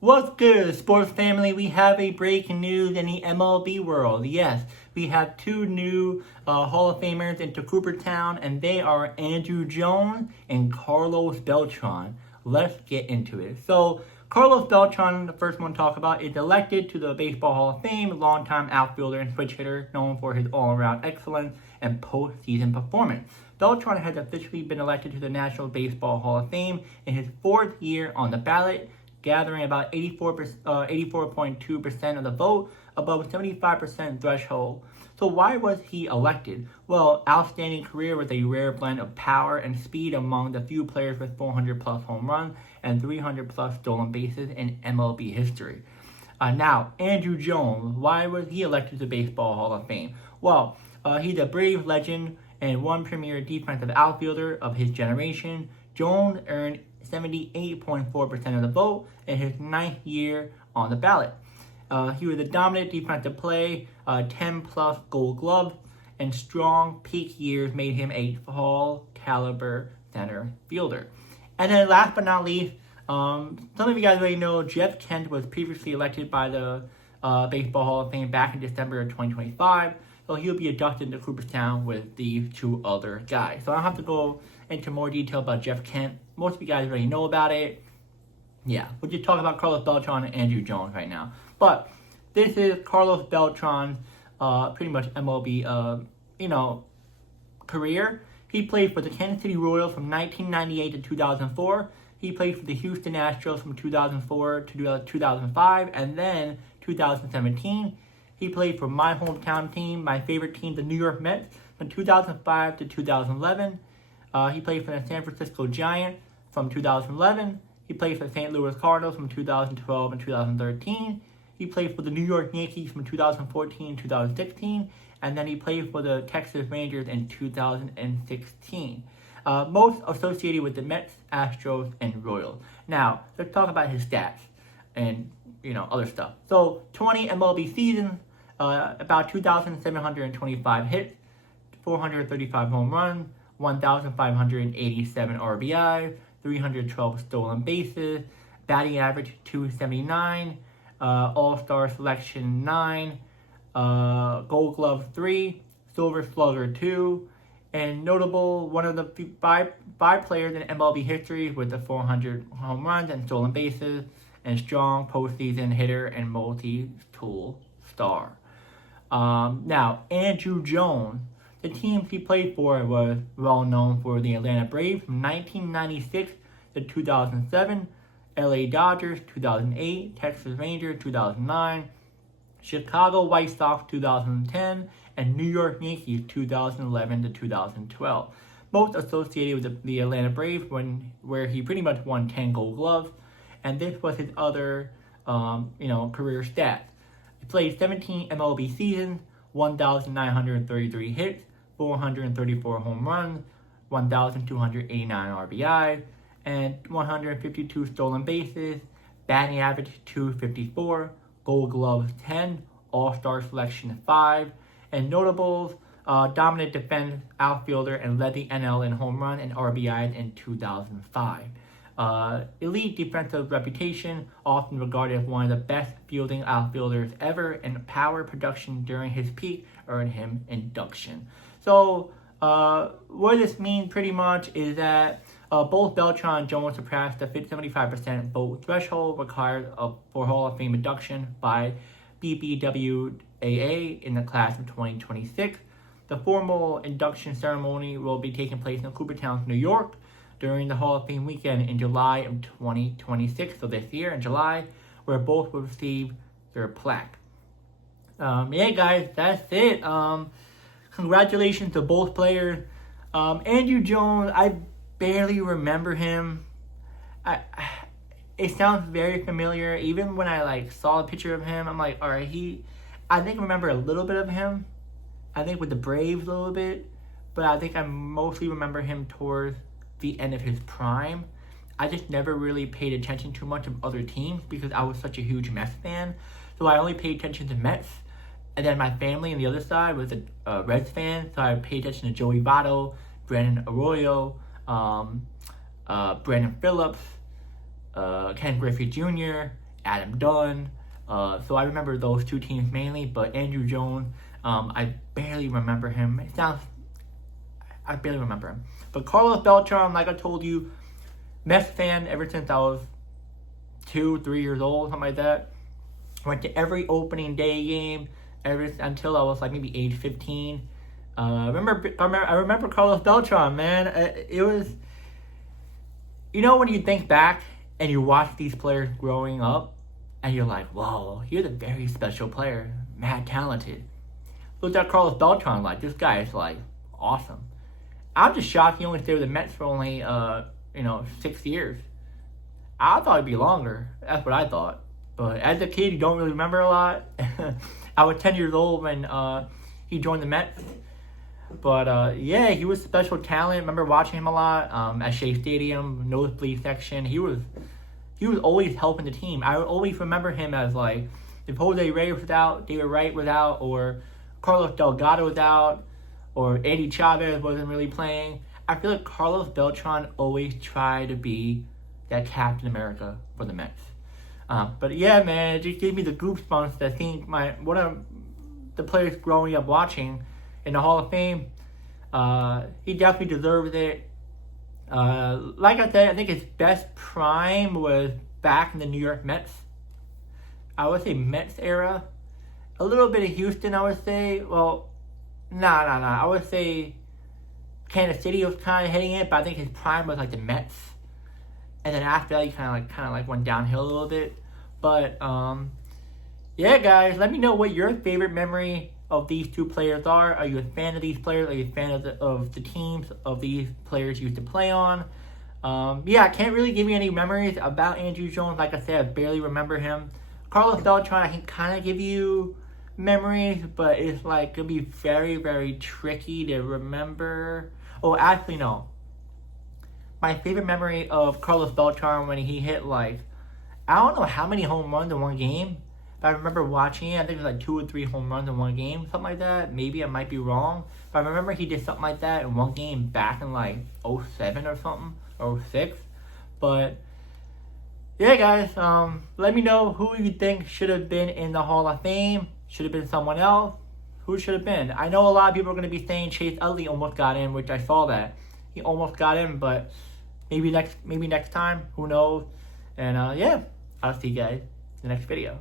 What's good, sports family? We have a breaking news in the MLB world. Yes, we have two new Hall of Famers into Cooperstown, and they are Andruw Jones and Carlos Beltran. Let's get into it. So, Carlos Beltran, the first one to talk about, is elected to the Baseball Hall of Fame, longtime outfielder and switch hitter known for his all-around excellence and postseason performance. Beltran has officially been elected to the National Baseball Hall of Fame in his fourth year on the ballot, gathering about 84.2% of the vote, above 75% threshold. So why was he elected? Well, outstanding career with a rare blend of power and speed among the few players with 400 plus home runs and 300 plus stolen bases in MLB history. Now, Andruw Jones, why was he elected to the Baseball Hall of Fame? Well, he's a Brave legend and one premier defensive outfielder of his generation. Jones earned 78.4% of the vote in his ninth year on the ballot. He was a dominant defensive play, 10 plus gold gloves, and strong peak years made him a Hall caliber center fielder. And then last but not least, some of you guys already know Jeff Kent was previously elected by the Baseball Hall of Fame back in December of 2025. So he'll be inducted into Cooperstown with these two other guys. So I don't have to go into more detail about Jeff Kent. Most of you guys already know about it. Yeah, we'll just talk about Carlos Beltran and Andruw Jones right now. But this is Carlos Beltran's pretty much MLB career. He played for the Kansas City Royals from 1998 to 2004. He played for the Houston Astros from 2004 to 2005, and then 2017. He played for my hometown team, my favorite team, the New York Mets, from 2005 to 2011. He played for the San Francisco Giants from 2011. He played for the St. Louis Cardinals from 2012 and 2013. He played for the New York Yankees from 2014 and 2016. And then he played for the Texas Rangers in 2016. Most associated with the Mets, Astros, and Royals. Now, let's talk about his stats and other stuff. So, 20 MLB seasons, about 2,725 hits, 435 home runs, 1,587 RBI, 312 stolen bases, batting average 279, All-Star selection 9, Gold Glove 3, Silver Slugger 2, and notable one of the five players in MLB history with the 400 home runs and stolen bases, and strong postseason hitter and multi-tool star. Now, Andruw Jones, the teams he played for was well known for the Atlanta Braves from 1996 to 2007, LA Dodgers 2008, Texas Rangers 2009, Chicago White Sox 2010, and New York Yankees 2011 to 2012. Most associated with the Atlanta Braves where he pretty much won 10 gold gloves, and this was his other career stats. He played 17 MLB seasons, 1,933 hits, 434 home runs, 1,289 RBI, and 152 stolen bases, batting average 254, Gold Gloves 10, All-Star selection 5, and notables, dominant defense outfielder and led the NL in home run and RBIs in 2005. Elite defensive reputation, often regarded as one of the best fielding outfielders ever, and power production during his peak earned him induction. So, what this means pretty much is that both Beltran and Jones surpassed the 75% vote threshold required for Hall of Fame induction by BBWAA in the class of 2026. The formal induction ceremony will be taking place in Cooperstown, New York, during the Hall of Fame weekend in July of 2026, so this year in July, where both will receive their plaque. Yeah, guys, that's it. Congratulations to both players. Andruw Jones, I barely remember him. It sounds very familiar. Even when I saw a picture of him, I'm like, all right, I think I remember a little bit of him. I think with the Braves a little bit, but I think I mostly remember him towards the end of his prime. I just never really paid attention too much of other teams because I was such a huge Mets fan. So I only paid attention to Mets. And then my family on the other side was a Reds fan. So I paid attention to Joey Votto, Brandon Arroyo, Brandon Phillips, Ken Griffey Jr., Adam Dunn. So I remember those two teams mainly, but Andruw Jones, I barely remember him. I barely remember him. But Carlos Beltran, like I told you, Mets fan ever since I was 2-3 years old, something like that. Went to every opening day game until I was like maybe age 15. I remember Carlos Beltran, man. It was, when you think back and you watch these players growing up, and you're like, whoa, he's a very special player, mad talented. Look at Carlos Beltran, like, this guy is like awesome. I'm just shocked he only stayed with the Mets for only 6 years. I thought it'd be longer. That's what I thought. But as a kid, you don't really remember a lot. I was 10 years old when he joined the Mets. But yeah, he was a special talent. I remember watching him a lot at Shea Stadium, nosebleed section. He was always helping the team. I always remember him as like, if Jose Reyes was out, David Wright was out, or Carlos Delgado was out, or Andy Chavez wasn't really playing. I feel like Carlos Beltran always tried to be that Captain America for the Mets. But yeah, man, it just gave me the goosebumps to think one of the players growing up watching in the Hall of Fame. He definitely deserves it. Like I said, I think his best prime was back in the New York Mets. I would say Mets era. A little bit of Houston, I would say. Well, nah. I would say Kansas City was kind of hitting it, but I think his prime was like the Mets. And then after that, he kind of went downhill a little bit. But yeah, guys, let me know what your favorite memory of these two players are. Are you a fan of these players? Are you a fan of the teams of these players used to play on? Yeah, I can't really give you any memories about Andruw Jones. Like I said, I barely remember him. Carlos Beltran, I can kind of give you memories, but it's like going to be very, very tricky to remember. Oh, actually, no. My favorite memory of Carlos Beltran when he hit like, I don't know how many home runs in one game. But I remember watching it. I think it was like 2 or 3 home runs in one game, something like that. Maybe I might be wrong. But I remember he did something like that in one game back in like 07 or something, or 06. But yeah, guys, let me know who you think should have been in the Hall of Fame. Should have been someone else. Who should have been? I know a lot of people are going to be saying Chase Utley almost got in, which I saw that. He almost got in, but maybe next time. Who knows? And yeah, I'll see you guys in the next video.